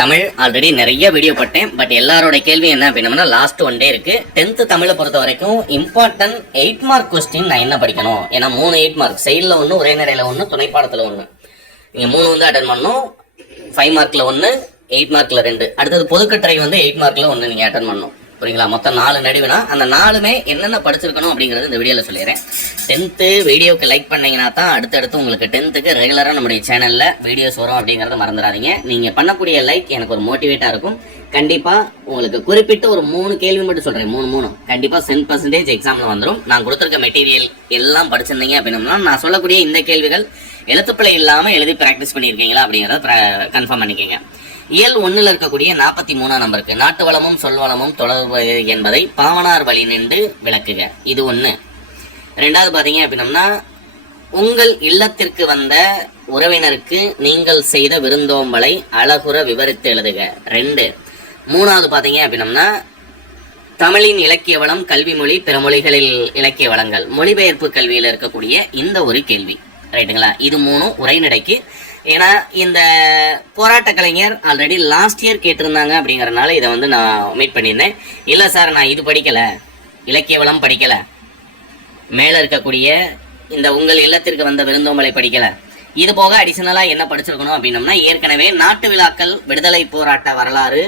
Tamil already நிறைய video போட்டேன். But எல்லாரோட கேள்வி என்ன அப்படின்னா லாஸ்ட் 1 டே இருக்கு. 10th தமிழை பொறுத்த வரைக்கும் இம்பார்ட்டன்ட் 8 மார்க் கொஸ்டின் நான் என்ன படிக்கணும்? ஏன்னா 3 8 மார்க், சைடில் 1, உரைநடையில 1, துணைப்பாடத்தில் 1. நீங்க 3 வந்து அட்டன் பண்ணணும். 5 மார்க்ல 1, 8 மார்க்ல 2. அடுத்தது பொதுக்கட்டுரை வந்து 8 மார்க்ல 1 நீங்க அட்டன் பண்ணணும். புரியுங்களா? மொத்தம் 4 நடுவுனா அந்த 4மே என்னென்ன படிச்சிருக்கணும் அப்படிங்கறது இந்த வீடியோல சொல்லிடுறேன். 10th வீடியோக்கு லைக் பண்ணீங்கன்னா தான் அடுத்தடுத்து உங்களுக்கு 10th ரெகுலரா நம்முடைய சேனல்ல வீடியோஸ் வரும் அப்படிங்கறத மறந்துடாதீங்க. நீங்க பண்ணக்கூடிய லைக் எனக்கு ஒரு மோட்டிவேட்டா இருக்கும். கண்டிப்பா உங்களுக்கு குறிப்பிட்ட ஒரு 3 கேள்வி மட்டும் சொல்றேன். 3 கண்டிப்பா 100% எக்ஸாம்ல வந்துடும். நான் கொடுத்திருக்க மெட்டீரியல் எல்லாம் படிச்சிருந்தீங்க அப்படின்னா நான் சொல்லக்கூடிய இந்த கேள்விகள் எழுத்துப்பிழை இல்லாம எழுதி பிராக்டிஸ் பண்ணிருக்கீங்களா அப்படிங்கறத கன்ஃபார்ம் பண்ணிக்கோங்க. இயல் 1ல் இருக்கக்கூடிய 43 நம்பருக்கு நாட்டு வளமும் சொல்வளமும் தொடர்பு என்பதை பாவனார் வழி நின்று விளக்குக. இது 1. 2வது பாத்தீங்க அப்படின்னம்னா உங்கள் இல்லத்திற்கு வந்த உறவினருக்கு நீங்கள் செய்த விருந்தோம்பலை அழகுற விவரித்து எழுதுக. 2. 3வது பாத்தீங்க அப்படின்னம்னா தமிழின் இலக்கிய வளம், கல்வி மொழி, பிற மொழிகளில் இலக்கிய வளங்கள், மொழிபெயர்ப்பு கல்வியில் இருக்கக்கூடிய இந்த ஒரு கேள்வி. ரைட்டுங்களா? இது 3 உரைநடைக்கு. ஏன்னா இந்த போராட்ட கலைஞர் ஆல்ரெடி லாஸ்ட் இயர் கேட்டிருந்தாங்க அப்படிங்கறதுனால இதை வந்து நான் ஒமிட் பண்ணியிருந்தேன். இல்லை சார் நான் இது படிக்கல, இலக்கிய வளம் படிக்கல, மேல இருக்கக்கூடிய இந்த உங்கள் இல்லத்திற்கு வந்த விருந்தோம்பலை படிக்கல, இது போக அடிஷனலா என்ன படிச்சிருக்கணும் அப்படின்னம்னா ஏற்கனவே நாட்டு விழாக்கள், விடுதலை போராட்ட வரலாறு,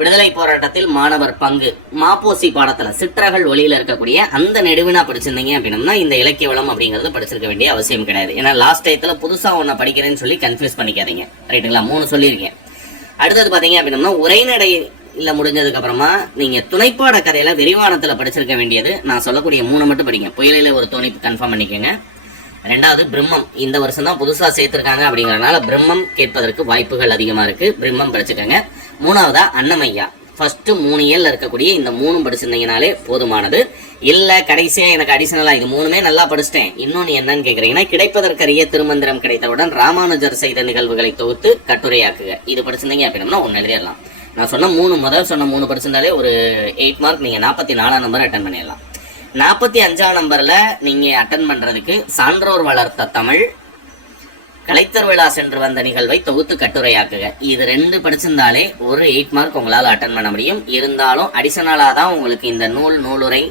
விடுதலை போராட்டத்தில் மாணவர் பங்கு, மாப்போசி பாடத்துல சிற்றகள் ஒளியில இருக்கக்கூடிய அந்த நெடுவினா படிச்சிருந்தீங்க அப்படின்னா இந்த இலக்கிய வளம் அப்படிங்கிறது படிச்சிருக்க வேண்டிய அவசியம் கிடையாது. ஏன்னா லாஸ்ட் டயத்துல புதுசா ஒன்ன படிக்கிறேன்னு சொல்லி கன்ஃபியூஸ் பண்ணிக்காதீங்க. ரைட்டுங்களா? 3 சொல்லியிருக்கேன். அடுத்தது பாத்தீங்க அப்படின்னா உரைநடையில முடிஞ்சதுக்கு அப்புறமா நீங்க துணைப்பாட கதையில விரிவானத்துல படிச்சிருக்க வேண்டியது நான் சொல்லக்கூடிய 3 மட்டும் படிங்க. புயலில ஒரு தோணி கன்ஃபார்ம் பண்ணிக்கோங்க. 2வது பிரம்மம், இந்த வருஷம் தான் புதுசா சேர்த்திருக்காங்க அப்படிங்கறதுனால பிரம்மம் கேட்பதற்கு வாய்ப்புகள் அதிகமா இருக்கு. பிரம்மம் படிச்சுக்கோங்க. 3வதா அன்னமையா. ஃபர்ஸ்ட் 3 இயல்ல இருக்கக்கூடிய இந்த 3 படிச்சிருந்தீங்கனாலே போதுமானது. இல்ல கடைசியா எனக்கு அடிஷனலா இது 3மே நல்லா படிச்சிட்டேன், இன்னொன்னு என்னன்னு கேக்குறீங்கன்னா கிடைப்பதற்கரிய திருமந்திரம் கிடைத்தவுடன் ராமானுஜர் செய்த நிகழ்வுகளை தொகுத்து கட்டுரையாக்குக. இது படிச்சிருந்தீங்க அப்படின்னா 1 எழுதிடலாம். நான் சொன்ன 3 முதல் சொன்ன 3 படிச்சிருந்தாலே ஒரு 8 மார்க் நீங்க 44 நம்பர் அட்டன் பண்ணிடலாம். 45 நம்பர்ல நீங்க அட்டன் பண்றதுக்கு சான்றோர் வளர்த்த தமிழ், கலைத்தர் விழா சென்று வந்த நிகழ்வை தொகுத்து கட்டுரையாக்குக. இது 2 படிச்சிருந்தாலே ஒரு 8 மார்க் உங்களால் அட்டன் பண்ண முடியும். இருந்தாலும் அடிஷனலா தான் உங்களுக்கு இந்த நூலுரை,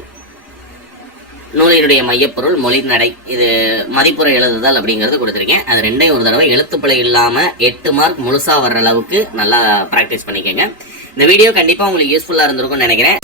நூலினுடைய மையப்பொருள், மொழி நடை, இது மதிப்புரை எழுதுதல் அப்படிங்கறது கொடுத்துருக்கேன். அது 2யும் ஒரு தடவை எழுத்துப்பிழை இல்லாம 8 மார்க் முழுசா வர்ற அளவுக்கு நல்லா பிராக்டிஸ் பண்ணிக்கோங்க. இந்த வீடியோ கண்டிப்பா உங்களுக்கு யூஸ்ஃபுல்லா இருந்திருக்கும்னு நினைக்கிறேன்.